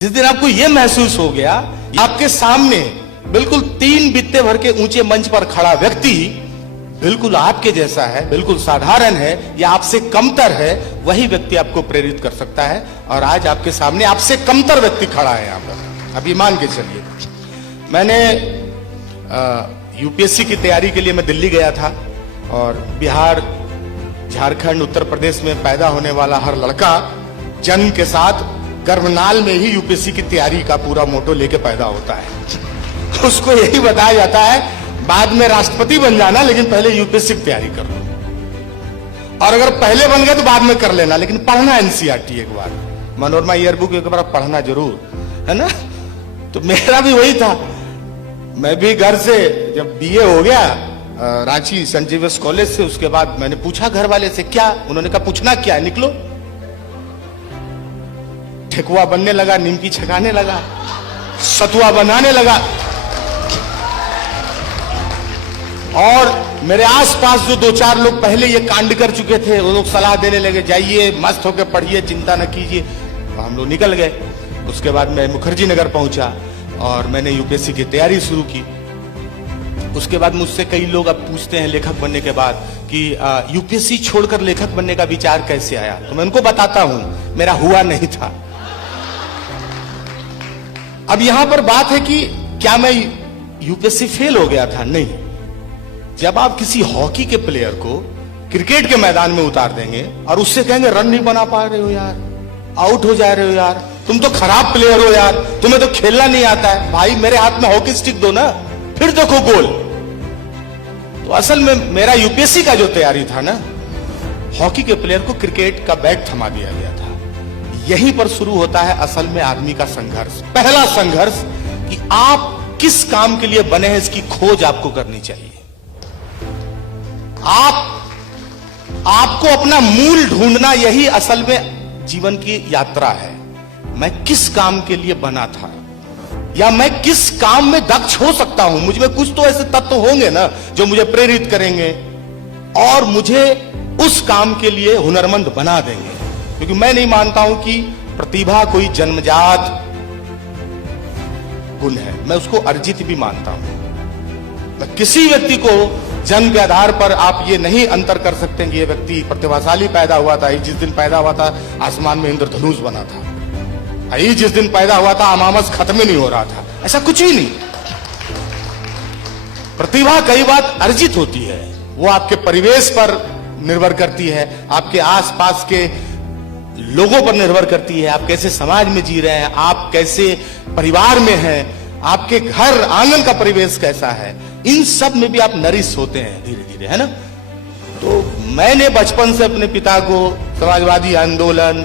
जिस दिन आपको यह महसूस हो गया आपके सामने बिल्कुल 3 बित्ते भर के ऊंचे मंच पर खड़ा व्यक्ति बिल्कुल आपके जैसा है, बिल्कुल साधारण है या आपसे कमतर है, वही व्यक्ति आपको प्रेरित कर सकता है। और आज आपके सामने आपसे कमतर व्यक्ति खड़ा है यहां पर। अभी मान के चलिए, मैंने यूपीएससी की तैयारी के लिए मैं दिल्ली गया था और बिहार, झारखंड, उत्तर प्रदेश में पैदा होने वाला हर लड़का जन्म के साथ गर्भनाल में ही यूपीएससी की तैयारी का पूरा मोटो लेके पैदा होता है। उसको यही बताया जाता है बाद में राष्ट्रपति बन जाना, लेकिन पहले यूपीएससी की तैयारी कर लो। और अगर पहले बन गए तो बाद में कर लेना, लेकिन पढ़ना एनसीईआरटी एक बार, मनोरमा ईयरबुक एक बार पढ़ना जरूर, है ना। तो मेरा भी वही था। मैं भी घर से जब बीए हो गया रांची सेंट जेवियर्स कॉलेज से, उसके बाद मैंने पूछा घर वाले से क्या, उन्होंने कहा पूछना क्या है, निकलो। ठेकुआ बनने लगा, निमकी छकाने लगा, सतुआ बनाने लगा। और मेरे आसपास जो 2-4 लोग पहले ये कांड कर चुके थे, वो लोग सलाह देने लगे, जाइए मस्त होकर पढ़िए, चिंता न कीजिए। हम लोग निकल गए। उसके बाद मैं मुखर्जी नगर पहुंचा और मैंने यूपीएससी की तैयारी शुरू की। उसके बाद मुझसे कई लोग अब पूछते हैं लेखक बनने के बाद कि यूपीएससी छोड़कर लेखक बनने का विचार कैसे आया। तो मैं उनको बताता हूं, मेरा हुआ नहीं था। अब यहां पर बात है कि क्या मैं यूपीएससी फेल हो गया था? नहीं। जब आप किसी हॉकी के प्लेयर को क्रिकेट के मैदान में उतार देंगे और उससे कहेंगे रन नहीं बना पा रहे हो यार, आउट हो जा रहे हो यार, तुम तो खराब प्लेयर हो यार, तुम्हें तो खेलना नहीं आता है, भाई मेरे हाथ में हॉकी स्टिक दो ना, फिर देखो गोल। तो असल में मेरा यूपीएससी का जो तैयारी था ना, हॉकी के प्लेयर को क्रिकेट का बैट थमा दिया गया था। यहीं पर शुरू होता है असल में आदमी का संघर्ष। पहला संघर्ष कि आप किस काम के लिए बने हैं, इसकी खोज आपको करनी चाहिए। आपको अपना मूल ढूंढना, यही असल में जीवन की यात्रा है। मैं किस काम के लिए बना था, या मैं किस काम में दक्ष हो सकता हूं। मुझ में कुछ तो ऐसे तत्व होंगे ना जो मुझे प्रेरित करेंगे और मुझे उस काम के लिए हुनरमंद बना देंगे। क्योंकि मैं नहीं मानता हूं कि प्रतिभा कोई जन्मजात गुण है, मैं उसको अर्जित भी मानता हूं। मैं किसी व्यक्ति को जन्म के आधार पर आप ये नहीं अंतर कर सकते कि ये व्यक्ति प्रतिभाशाली पैदा हुआ था, जिस दिन पैदा हुआ था आसमान में इंद्रधनुष बना था, जिस दिन पैदा हुआ था अमावस खत्म नहीं हो रहा था, ऐसा कुछ भी नहीं। प्रतिभा कई बार अर्जित होती है, वो आपके परिवेश पर निर्भर करती है, आपके आसपास के लोगों पर निर्भर करती है, आप कैसे समाज में जी रहे हैं, आप कैसे परिवार में हैं, आपके घर आंगन का परिवेश कैसा है, इन सब में भी आप नरिश होते हैं धीरे धीरे, है ना। तो मैंने बचपन से अपने पिता को समाजवादी आंदोलन,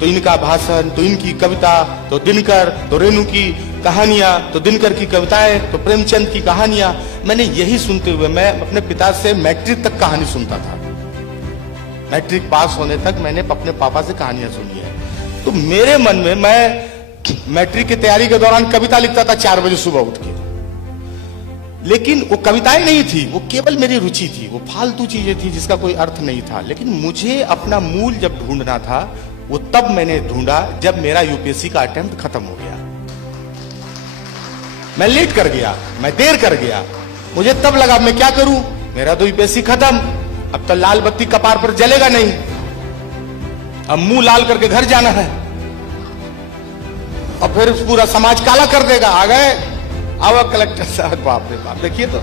तो इनका भाषण, तो इनकी कविता, तो दिनकर, तो रेणु की कहानियां, तो दिनकर की कविताएं, तो प्रेमचंद की कहानियां, मैंने यही सुनते हुए मैं अपने पिता से मैट्रिक तक कहानी सुनता था। मैट्रिक पास होने तक मैंने अपने पापा से कहानियां सुनी है। तो मेरे मन में, मैं मैट्रिक की तैयारी के दौरान कविता लिखता था 4 बजे सुबह उठ के, लेकिन वो कविताएं नहीं थी, वो केवल मेरी रुचि थी, वो फालतू चीजें थी जिसका कोई अर्थ नहीं था। लेकिन मुझे अपना मूल जब ढूंढना था, वो तब मैंने ढूंढा जब मेरा यूपीएससी का अटेम्प्ट खत्म हो गया। मैं लेट कर गया, मैं देर कर गया, मुझे तब लगा मैं क्या करूं, मेरा तो यूपीएससी खत्म, अब तो लाल बत्ती कपार पर जलेगा नहीं, अब मुंह लाल करके घर जाना है, और फिर पूरा समाज काला कर देगा। आ गए अब कलेक्टर साहब, बाप रे बाप, देखिए तो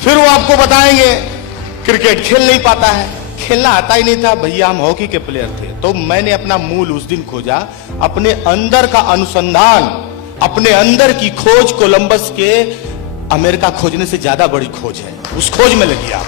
फिर वो आपको बताएंगे क्रिकेट खेल नहीं पाता है, खेलना आता ही नहीं था। भैया हम हॉकी के प्लेयर थे। तो मैंने अपना मूल उस दिन खोजा, अपने अंदर का अनुसंधान, अपने अंदर की खोज कोलंबस के अमेरिका खोजने से ज्यादा बड़ी खोज है, उस खोज में लगी आप।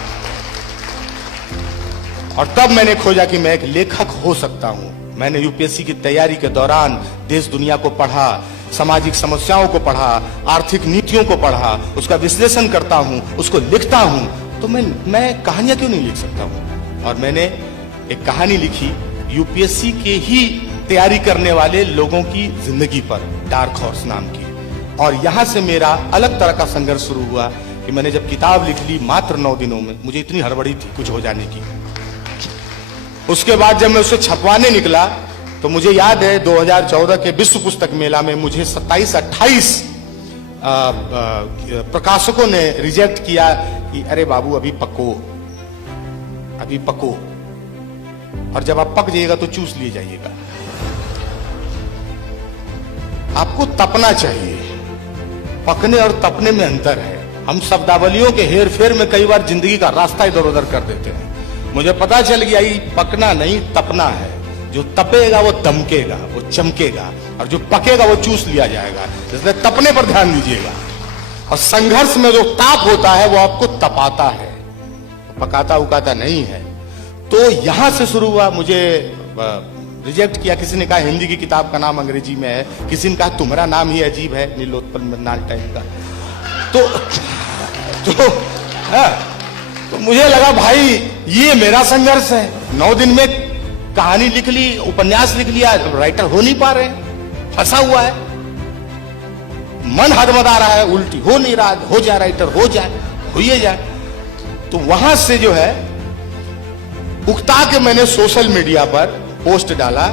और तब मैंने खोजा कि मैं एक लेखक हो सकता हूं। मैंने यूपीएससी की तैयारी के दौरान देश दुनिया को पढ़ा, सामाजिक समस्याओं को पढ़ा, आर्थिक नीतियों को पढ़ा, उसका विश्लेषण करता हूं, उसको लिखता हूं। तो मैं कहानियां क्यों नहीं लिख सकता हूं? और मैंने एक कहानी लिखी यूपीएससी के ही तैयारी करने वाले लोगों की जिंदगी पर, डार्क हॉर्स नाम की। और यहां से मेरा अलग तरह का संघर्ष शुरू हुआ कि मैंने जब किताब लिख ली मात्र 9 दिनों में, मुझे इतनी हड़बड़ी थी कुछ हो जाने की। उसके बाद जब मैं उसे छपवाने निकला तो मुझे याद है 2014 के विश्व पुस्तक मेला में मुझे 27-28 प्रकाशकों ने रिजेक्ट किया कि अरे बाबू अभी पको, अभी पको, और जब आप पक जाइएगा तो चूस लिए जाइएगा। आपको तपना चाहिए, पकने और तपने में अंतर है। हम शब्दावलियों के हेर फेर में कई बार जिंदगी का रास्ता इधर उधर कर देते हैं। मुझे पता चल गया ये पकना नहीं तपना है। जो तपेगा वो दमकेगा, वो चमकेगा, और जो पकेगा वो चूस लिया जाएगा। इसलिए तपने पर ध्यान दीजिएगा। और संघर्ष में जो ताप होता है वो आपको तपाता है, पकाता उकाता नहीं है। तो यहां से शुरू हुआ। मुझे रिजेक्ट किया। किसी ने कहा हिंदी की किताब का नाम अंग्रेजी में है, किसी ने कहा तुम्हारा नाम ही अजीब है, नीलोत्पल टाइप का। तो मुझे लगा भाई ये मेरा संघर्ष है। 9 दिन में कहानी लिख ली, उपन्यास लिख लिया, राइटर हो नहीं पा रहे, फंसा हुआ है, मन हदमदा रहा है, उल्टी हो नहीं रहा, हो जाए राइटर, हो जाए, होइए जाए। तो वहां से जो है उकता के मैंने सोशल मीडिया पर पोस्ट डाला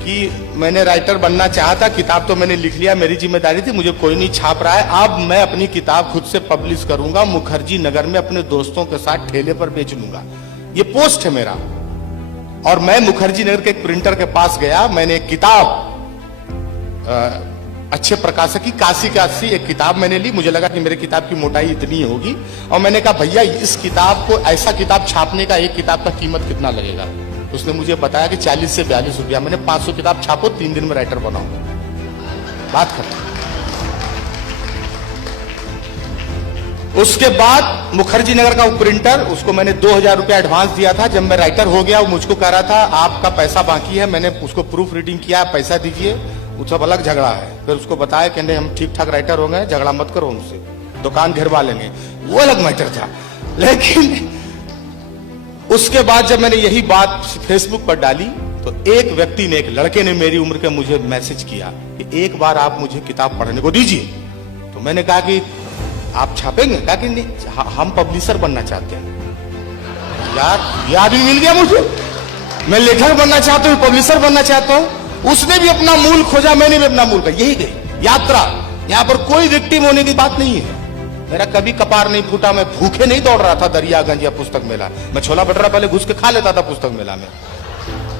कि मैंने राइटर बनना चाहा था, किताब तो मैंने लिख लिया, मेरी जिम्मेदारी थी, मुझे कोई नहीं छाप रहा है, अब मैं अपनी किताब खुद से पब्लिश करूंगा, मुखर्जी नगर में अपने दोस्तों के साथ ठेले पर बेच लूंगा। ये पोस्ट है मेरा। और मैं मुखर्जी नगर के एक प्रिंटर के पास गया, मैंने एक किताब अच्छे प्रकाशक की काशी एक किताब मैंने ली। मुझे लगा कि मेरे किताब की मोटाई इतनी होगी, और मैंने कहा भैया इस किताब को, ऐसा किताब छापने का एक किताब का कीमत कितना लगेगा? उसने मुझे बताया कि 40 से 42 रुपया। मैंने 500 किताब छापो, 3 दिन में राइटर बनाओ, बात खत्म। उसके बाद मुखर्जी नगर का प्रिंटर, उसको मैंने 2000 रुपया एडवांस दिया था। जब मैं राइटर हो गया वो मुझको कह रहा था आपका पैसा बाकी है। मैंने उसको प्रूफ रीडिंग किया, पैसा दीजिए, वो सब अलग झगड़ा है। फिर उसको बताया कि नहीं हम ठीक ठाक राइटर हो गए, झगड़ा मत करो उनसे, दुकान घेरवा लेंगे, वो अलग मैटर था। लेकिन उसके बाद जब मैंने यही बात फेसबुक पर डाली तो एक व्यक्ति ने, एक लड़के ने मेरी उम्र के मुझे मैसेज किया कि एक बार आप मुझे किताब पढ़ने को दीजिए। तो मैंने कहा कि आप छापेंगे? कहा कि नहीं, हम पब्लिशर बनना चाहते हैं। यार ये आदमी मिल गया मुझे, मैं लेखक बनना चाहता हूँ, पब्लिशर बनना चाहता हूँ। उसने भी अपना मूल खोजा, मैंने भी अपना मूल खोजा, यही गई यात्रा। यहाँ पर कोई विक्टिम होने की बात नहीं है। मेरा कभी कपार नहीं फूटा, मैं भूखे नहीं दौड़ रहा था दरियागंज या पुस्तक मेला। मैं छोला भटूरा पहले घुस के खा लेता था पुस्तक मेला में,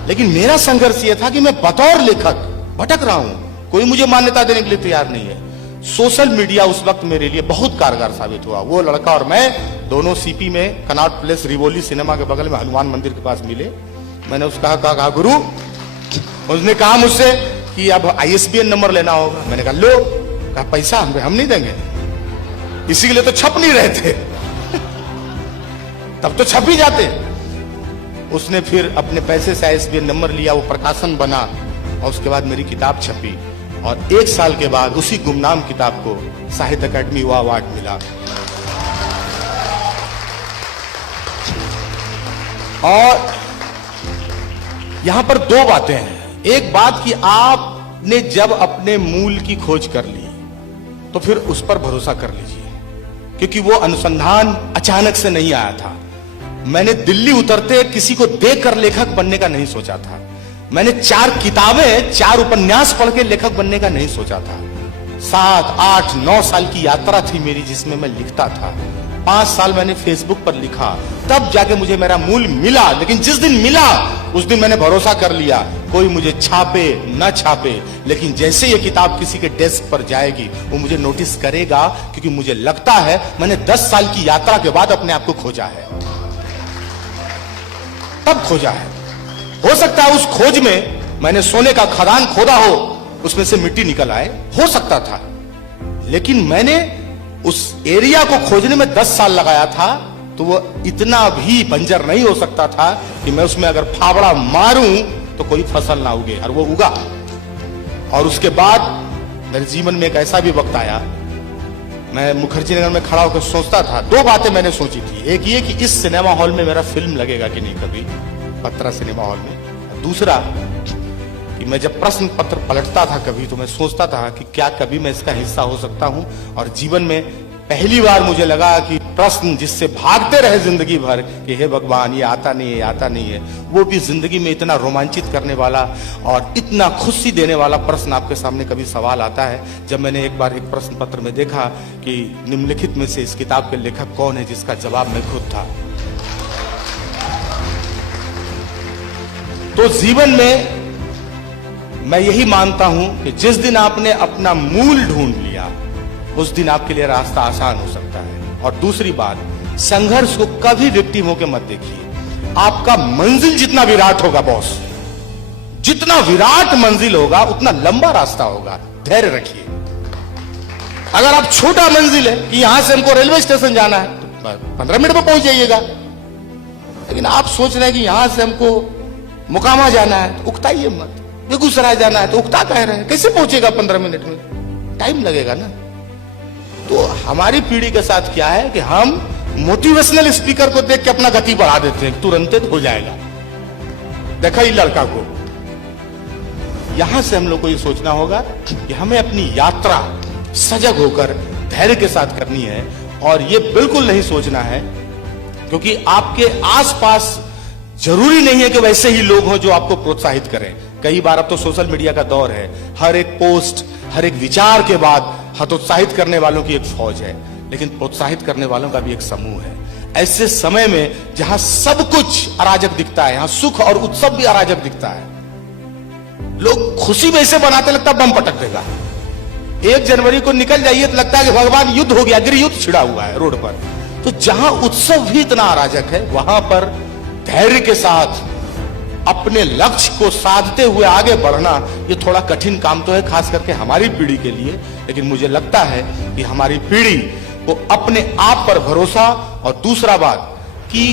लेकिन मेरा संघर्ष यह था कि मैं बतौर लेखक भटक रहा हूं, कोई मुझे मान्यता देने के लिए तैयार नहीं है। सोशल मीडिया उस वक्त मेरे लिए बहुत कारगर साबित हुआ। वो लड़का और मैं दोनों सीपी में कनॉट प्लेस रिवोली सिनेमा के बगल में हनुमान मंदिर के पास मिले। मैंने उसका कहा गुरु, उसने कहा मुझसे कि अब ISBN नंबर लेना होगा। मैंने कहा लो। कहा पैसा हम नहीं देंगे, इसी के लिए तो छप नहीं रहे थे तब तो छप ही जाते। उसने फिर अपने पैसे से ISBN नंबर लिया, वो प्रकाशन बना, और उसके बाद मेरी किताब छपी। और 1 साल के बाद उसी गुमनाम किताब को साहित्य अकादमी युवा अवार्ड मिला। और यहां पर 2 बातें हैं। एक बात कि आपने जब अपने मूल की खोज कर ली तो फिर उस पर भरोसा कर लीजिए, क्योंकि वो अनुसंधान अचानक से नहीं आया था। मैंने दिल्ली उतरते किसी को देखकर लेखक बनने का नहीं सोचा था। मैंने 4 किताबें, 4 उपन्यास पढ़ के लेखक बनने का नहीं सोचा था। 7, 8, 9 साल की यात्रा थी मेरी जिसमें मैं लिखता था। 5 साल मैंने फेसबुक पर लिखा, तब जाके मुझे मेरा मूल मिला। लेकिन जिस दिन मिला उस दिन मैंने भरोसा कर लिया, कोई मुझे छापे न छापे, लेकिन जैसे ये किताब किसी के डेस्क पर जाएगी वो मुझे नोटिस करेगा, क्योंकि मुझे लगता है मैंने 10 साल की यात्रा के बाद अपने आप को खोजा है, तब खोजा है। हो सकता है उस खोज में मैंने सोने का खदान खोदा हो, उसमें से मिट्टी निकल आए, हो सकता था। लेकिन मैंने उस एरिया को खोजने में 10 साल लगाया था, तो वो इतना भी बंजर नहीं हो सकता था कि मैं उसमें अगर फावड़ा मारूं तो कोई फसल ना उगे, और वो उगा। और उसके बाद मेरे जीवन में एक ऐसा भी वक्त आया, मैं मुखर्जी नगर में खड़ा होकर सोचता था। 2 बातें मैंने सोची थी। एक ये कि इस सिनेमा हॉल में मेरा फिल्म लगेगा कि नहीं कभी, पत्रा सिनेमा हॉल में। दूसरा कि मैं जब प्रश्न पत्र पलटता था कभी, तो मैं सोचता था कि क्या कभी मैं इसका हिस्सा हो सकता हूं, और जीवन में पहली बार मुझे लगा कि प्रश्न जिससे भागते रहे जिंदगी भर कि हे भगवान ये आता नहीं है, आता नहीं है, वो भी जिंदगी में इतना रोमांचित करने वाला और इतना खुशी देने वाला प्रश्न आपके सामने कभी सवाल आता है। जब मैंने एक बार एक प्रश्न पत्र में देखा कि निम्नलिखित में से इस किताब के लेखक कौन है, जिसका जवाब मैं खुद था। तो जीवन में मैं यही मानता हूं कि जिस दिन आपने अपना मूल ढूंढ लिया उस दिन आपके लिए रास्ता आसान हो सकता है। और दूसरी बात, संघर्ष को कभी विक्टिम होकर मत देखिए। आपका मंजिल जितना विराट होगा बॉस, जितना विराट मंजिल होगा उतना लंबा रास्ता होगा। धैर्य रखिए। अगर आप छोटा मंजिल है कि यहां से हमको रेलवे स्टेशन जाना है तो 15 मिनट में पहुंच जाइएगा, लेकिन आप सोच रहे हैं कि यहां से हमको मुकामा जाना है तो उकताइए मत। बेगूसराय जाना है तो उकता कह रहे हैं, कैसे पहुंचेगा 15 मिनट में? टाइम लगेगा ना। तो हमारी पीढ़ी के साथ क्या है कि हम मोटिवेशनल स्पीकर को देख के अपना गति बढ़ा देते हैं, तुरंत हो जाएगा। देखा ही लड़का को। यहां से हम लोग को ये सोचना होगा कि हमें अपनी यात्रा सजग होकर धैर्य के साथ करनी है। और ये बिल्कुल नहीं सोचना है क्योंकि आपके आसपास जरूरी नहीं है कि वैसे ही लोग हों जो आपको प्रोत्साहित करें। कई बार अब तो सोशल मीडिया का दौर है, हर एक पोस्ट, हर एक विचार के बाद हतोत्साहित करने वालों की एक फौज है, लेकिन प्रोत्साहित करने वालों का भी एक समूह है। ऐसे समय में जहां सब कुछ अराजक दिखता है, यहां सुख और उत्सव भी अराजक दिखता है। लोग खुशी में ऐसे बनाते लगता बम पटक देगा। 1 जनवरी को निकल जाइए तो लगता है कि भगवान युद्ध हो गया, गृह युद्ध छिड़ा हुआ है रोड पर। तो जहां उत्सव भी इतना अराजक है, वहां पर धैर्य के साथ अपने लक्ष्य को साधते हुए आगे बढ़ना ये थोड़ा कठिन काम तो है, खास करके हमारी पीढ़ी के लिए। लेकिन मुझे लगता है कि हमारी पीढ़ी को अपने आप पर भरोसा, और दूसरा बात कि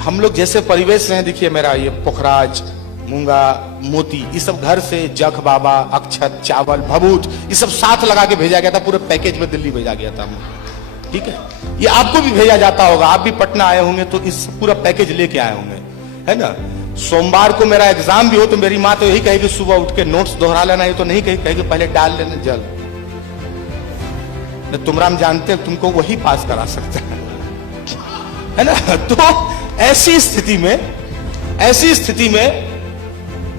हम लोग जैसे परिवेश से हैं, देखिए मेरा ये पुखराज, मूंगा, मोती, ये सब घर से जख बाबा, अक्षत, चावल, भभूत, ये सब साथ लगा के भेजा गया था, पूरे पैकेज में दिल्ली भेजा गया था हमें। ठीक है, ये आपको भी भेजा जाता होगा, आप भी पटना आए होंगे तो इस पूरा पैकेज लेके आए होंगे, है ना। सोमवार को मेरा एग्जाम भी हो तो मेरी माँ तो यही कहेगी सुबह उठ के नोट्स दोहरा लेना, ये तो नहीं कहेगी पहले डाल लेना जल। तुमराम जानते हैं तुमको वही पास करा सकता है ना। तो ऐसी स्थिति में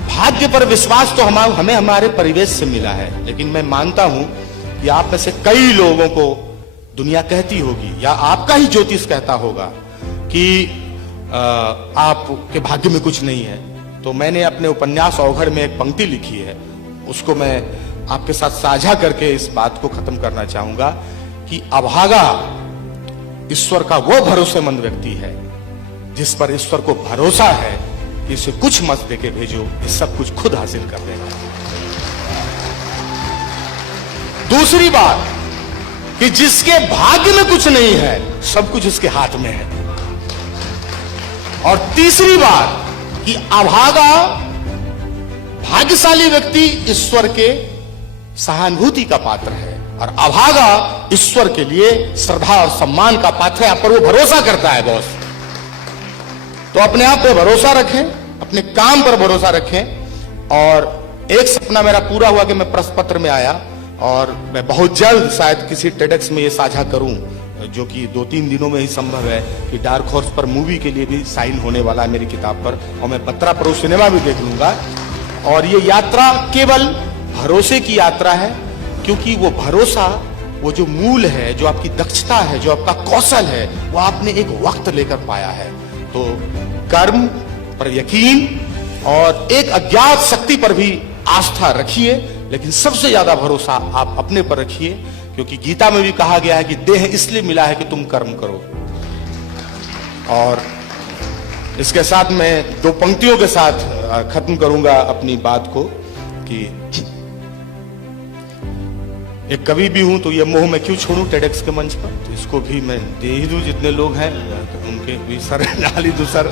भाग्य पर विश्वास तो हमें हमारे परिवेश से मिला है। लेकिन मैं मानता हूं कि आप में से कई लोगों को दुनिया कहती होगी या आपका ही ज्योतिष कहता होगा कि आपके भाग्य में कुछ नहीं है। तो मैंने अपने उपन्यास अवघड़ में एक पंक्ति लिखी है, उसको मैं आपके साथ साझा करके इस बात को खत्म करना चाहूंगा कि अभागा ईश्वर का वो भरोसेमंद व्यक्ति है जिस पर ईश्वर को भरोसा है कि इसे कुछ मत देके भेजो, ये सब कुछ खुद हासिल कर देगा। दूसरी बात कि जिसके भाग्य में कुछ नहीं है सब कुछ उसके हाथ में है। और तीसरी बात कि अभागा भाग्यशाली व्यक्ति ईश्वर के सहानुभूति का पात्र है और अभागा ईश्वर के लिए श्रद्धा और सम्मान का पात्र है। आप पर वो भरोसा करता है बॉस। तो अपने आप पे भरोसा रखें, अपने काम पर भरोसा रखें। और एक सपना मेरा पूरा हुआ कि मैं प्रश्न पत्र में आया और मैं बहुत जल्द शायद किसी टेडेक्स में ये साझा करूं, जो कि 2-3 दिनों में ही संभव है कि डार्क हॉर्स पर मूवी के लिए भी साइन होने वाला है मेरी किताब पर, और मैं बत्रा प्रो सिनेमा भी देख लूंगा। और ये यात्रा केवल भरोसे की यात्रा है, क्योंकि वो भरोसा, वो जो मूल है, जो आपकी दक्षता है, जो आपका कौशल है, वो आपने एक वक्त लेकर पाया है। तो कर्म पर यकीन और एक अज्ञात शक्ति पर भी आस्था रखिए, लेकिन सबसे ज्यादा भरोसा आप अपने पर रखिए, क्योंकि गीता में भी कहा गया है कि देह इसलिए मिला है कि तुम कर्म करो। और इसके साथ मैं 2 पंक्तियों के साथ खत्म करूंगा अपनी बात को कि एक कवि भी हूं तो ये मोह मैं क्यों छोड़ूं टेडेक्स के मंच पर, तो इसको भी मैं दे ही दूं। जितने लोग हैं उनके भी सर डाली दू सर।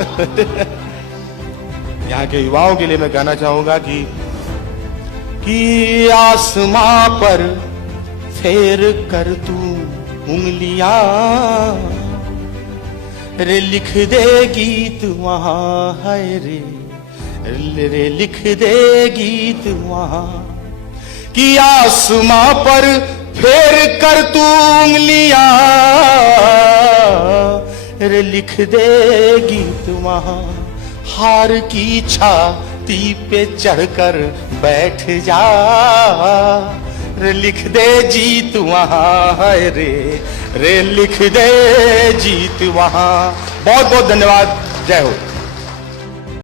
यहाँ के युवाओं के लिए मैं कहना चाहूंगा कि आसमां पर फेर कर तू उंगलियां, रे लिख दे गीत वहां है रे लिख दे गीत वहां। कि आसमां पर फेर कर तू उंगलियां, रे लिख देगी तू वहां, हार की छाती पे चढ़कर बैठ जा, रे लिख दे जीत वहां, रे लिख दे जीत वहां। बहुत बहुत धन्यवाद। जय हो।